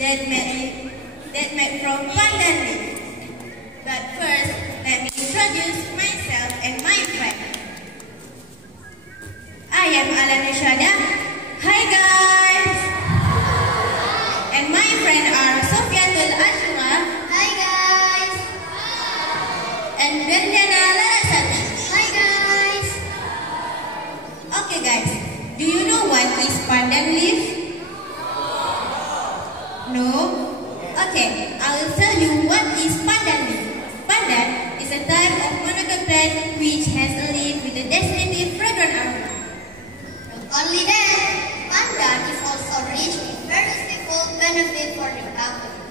that made from pandan leaf. But first, let me introduce myself and my friend. I am Alana Shada. Hi guys! And my friend are Sofiatul Ashura. Hi guys! And Berjana Larasati. Hi guys! Okay guys, do you know what is pandan leaf? No? Okay, I will tell you what is pandan leaf. Pandan is a type of monocot plant which has a leaf with a distinctive fragrant aroma. Not only that, pandan is also rich in very useful benefits for the company.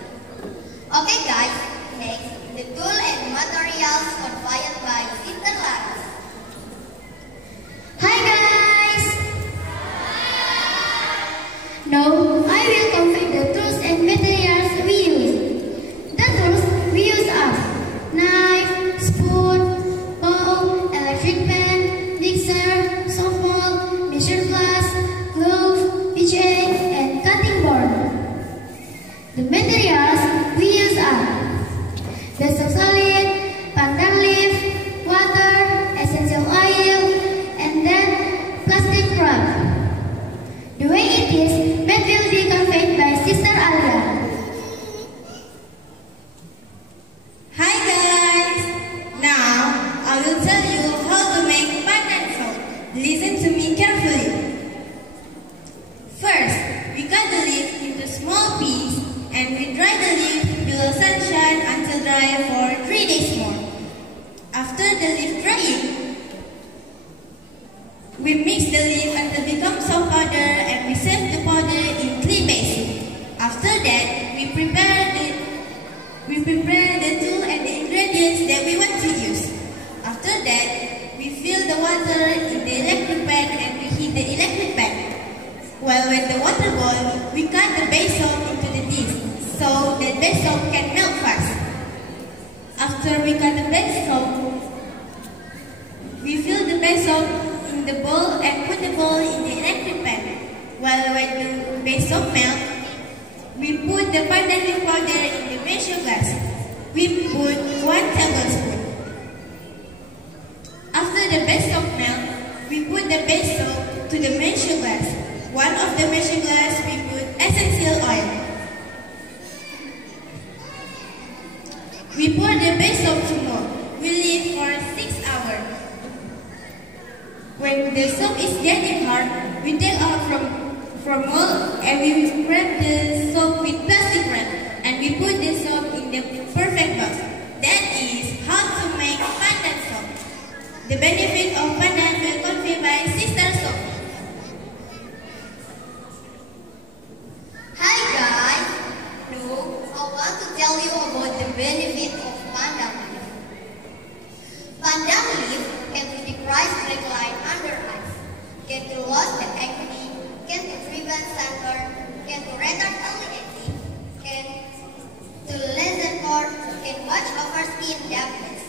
Okay guys, next, the tool and materials provided by Sister Laras. Hi guys! Now, I will convey the tools and materials we use. The tools we use are knife, spoon, bowl, electric pan, mixer, softball, measure glass, glove, PJ, and cutting board. The materials we use are basalt solid, pandan leaf, water, essential oil, and then plastic wrap. The way it is, that will be conveyed by Sister Alia. Hi guys! Now, I will tell you how to make pandan soap. Listen to me carefully. First, we cut the leaf into small pieces and we dry the leaf below sunshine until dry for 3 days more. After the leaf drying, we mix the leaf until it becomes soft powder and we save the powder in clean basin. After that, we prepare the tool and the ingredients that we want to use. After that, we fill the water in the electric pan and we heat the electric pan. While when the water boils, we cut the base soap into the disc so that base soap can melt fast. After we cut the base soap, we fill the base soap in the bowl and put the bowl in the electric pan. While when the base soap melts, we put the pandan leaf powder in the measure glass. We put 1 tablespoon. After the base soap melts, we put the base soap to the measure glass. One of the measure glass we put essential oil. We pour the base soap to mold. We leave for 6 hours. When the soap is getting hard, we take out from mold and we wrap the soap with plastic wrap and we put the soap in the perfect box. That is how to make pandan soap. The benefit of pandan will conveyed by Sister Sophie. Hi guys! Now, I want to tell you about the benefit of pandan leaf. Pandan leaf can to decrease red line under eyes, can to loss the acne, can to prevent sunburn, can to retard early aging, can to lessen or can watch over skin dampness.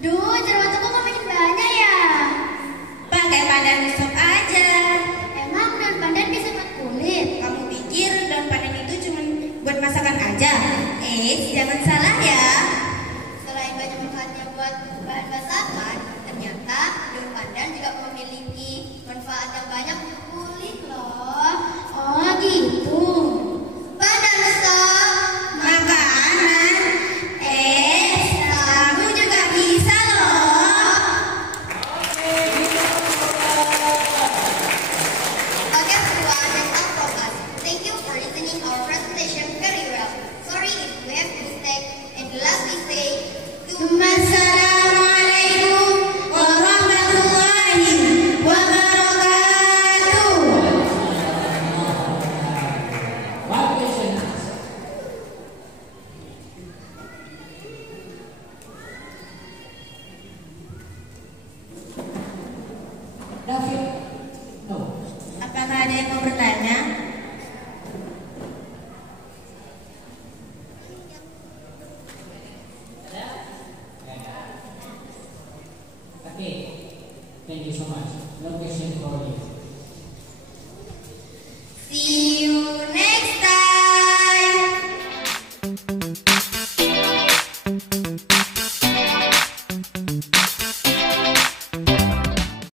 Duh, jerawat aku kok makin banyak ya? Pakai pandan soap aja. Emang daun pandan bisa buat kulit? Kamu pikir daun pandan itu cuma buat masakan aja? Jangan salah ya. Selain banyak manfaatnya buat bahan masakan, ternyata daun pandan juga memiliki manfaat yang banyak untuk kulit loh. Oh gitu. Pandan soap Makanan. Kamu juga bisa loh. Okay, everyone, that's all from us. Thank you for listening our presentation very well. Sorry if we have mistake. And last we say, Assalamualaikum warahmatullahi wabarakatuh. David, no. Apakah ada yang mau bertanya? Okay, thank you so much. No question for you. See you next time.